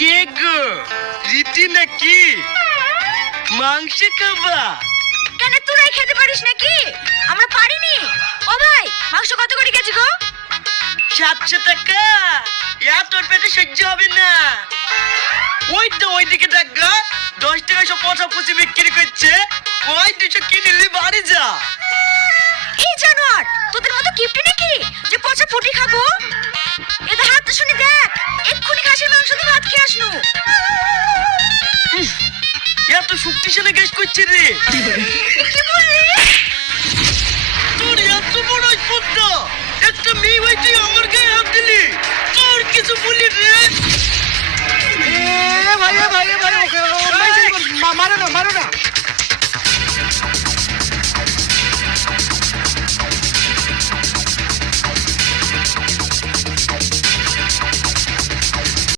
কে গো রীতি নাকি মাংস খাবা? কেন তোরাই খেতে পারিস নাকি? আমরা পারিনি। ও ভাই, মাংস কত করে কেজি গো? 700 টাকা। তোর পেটে সহ্য হবে না। ওই তো ওইদিকে দেখ গা, 10 টাকা সব পচাপচি বিক্রি করছে। ওই 200 কিনে নিলে বাড়ি যা। এই জানোয়ার, তোদের মতো কিপটে নাকি যে পচা ফুটি খাবো? এদের হাতটা শুনে দেখ, এক্ষুনি খাসির মাংস দিয়ে ভাত খেয়ে আসনু। এত শক্তিশালী গ্যাস করছে রে। কি বললি? তোর এত বড় স্পর্ধা, একটা মেয়ে হয়ে তুই